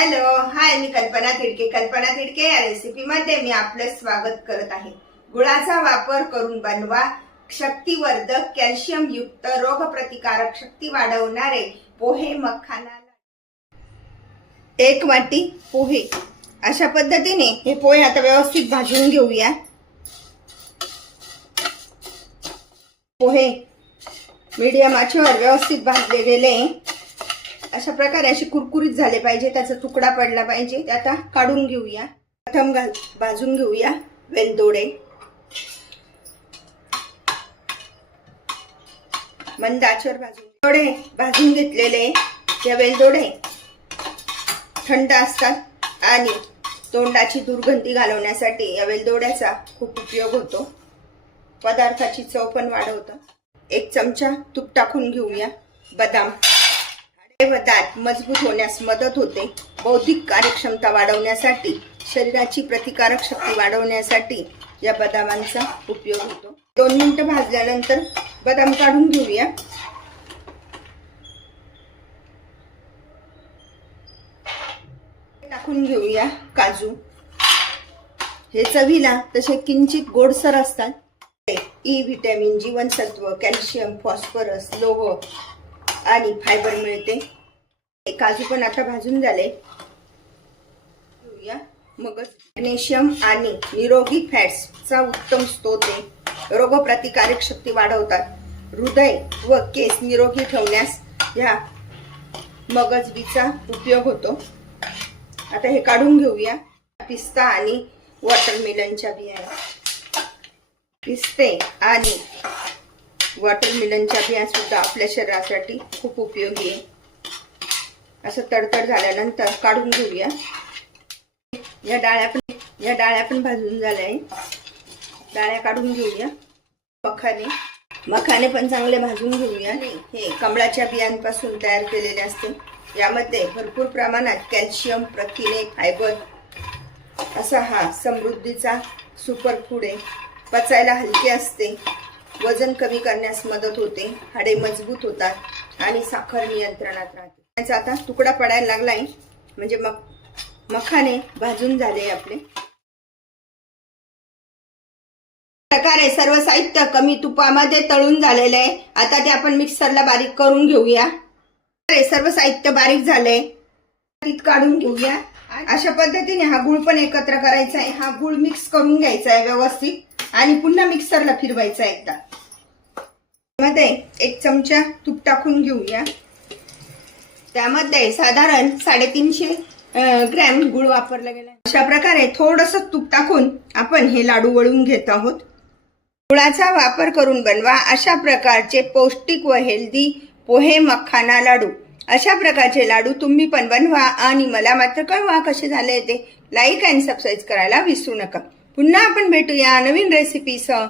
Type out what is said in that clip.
Hello hi, मी कल्पना तिडके. कल्पना तिडके या रेसिपी मध्ये मी आपलं स्वागत करत आहे. गुळाचा वापर करून बनवा शक्तिवर्धक, कॅल्शियम युक्त, रोगप्रतिकारक शक्ती वाढवणारे पोहे मखाना. 1 वाटी पोहे. अशा पद्धतीने हे पोहे आता व्यवस्थित भाजून घेऊया. पोहे मीडियम आचेवर व्यवस्थित भाजले गेले. अशा प्रकारे असे कुरकुरीत झाले पाहिजे, त्याचा तुकडा पडला पाहिजे. ते आता काढून घेऊया. प्रथम भाजून घेऊया वेलदोडे. मंद आचेवर भाजून घेतलेले या वेलदोडे थंड असतात आणि तोंडाची दुर्गंधी घालवण्यासाठी या वेलदोड्याचा खूप उपयोग होतो. पदार्थाची चव पण वाढवतं. 1 चमचा तूप टाकून घेऊया. बदाम व दात मजबूत होण्यास मदत होते. बौद्धिक कार्यक्षमता वाढवण्यासाठी, शरीराची प्रतिकारक शक्ती वाढवण्यासाठी या बदामांचा उपयोग होतो. 2 मिनिटं भाजल्यानंतर बदाम काढून घेऊया. टाकून घेऊया काजू. हे चवीला तसे किंचित गोडसर असतात. ई व्हिटॅमिन, जीवनसत्व, कॅल्शियम, फॉस्फरस, लोह आणि फायबर मिळते. काजू पण आता भाजून झाले. मगज मॅग्नेशियम आणि निरोगी फॅट्सचा उत्तम स्रोत आहे. रोगप्रतिकारक शक्ती वाढवतात. हृदय व केस निरोगी ठेवण्यास ह्या मगजबीचा उपयोग होतो. आता हे काढून घेऊया. पिस्ता आणि वॉटरमेलनच्या बिया. पिस्ते आणि वॉटरमेलनच्या बिया सुद्धा आपल्या शरीरासाठी खूप उपयोगी आहे. असं तडतड झाल्यानंतर काढून घेऊया. या डाळ्या पण भाजून झाल्या आहे. डाळ्या काढून घेऊया. मखाने पण चांगले भाजून घेऊया. हे कमळाच्या बियांपासून तयार केलेले असते. यामध्ये भरपूर प्रमाणात कॅल्शियम, प्रथिने, फायबर असा हा समृद्धीचा सुपर फूड आहे. पचायला हलके असते. वजन कमी करण्यास मदत होते. हाडे मजबूत होतात आणि साखर नियंत्रणात राहते. याचा आता तुकडा पडायला लागलाय, म्हणजे मखाने भाजून झाले आपले. प्रकारे सर्व साहित्य कमी तुपामध्ये तळून झालेले आहे. आता ते आपण मिक्सरला बारीक करून घेऊया. सर्व साहित्य बारीक झाले, काढून घेऊया. अशा पद्धतीने हा गुळ पण एकत्र करायचा आहे. हा गुळ मिक्स करून घ्यायचा आहे व्यवस्थित आणि पुन्हा मिक्सरला फिरवायचा एकदा. मध्ये 1 चमचा तूप टाकून घेऊया. त्यामध्ये साधारण 350 ग्रॅम गुळ वापरला गेला. अशा प्रकारे थोडस तूप टाकून आपण हे लाडू वळून घेत आहोत. गुळाचा वापर करून बनवा अशा प्रकारचे पौष्टिक व हेल्दी पोहे मखाना लाडू. अशा प्रकारचे लाडू तुम्ही पण बनवा आणि मला मात्र कळवा कसे झाले ते. लाईक आणि सबस्क्राईब करायला विसरू नका. पुन्हा आपण भेटूया नवीन रेसिपीसह.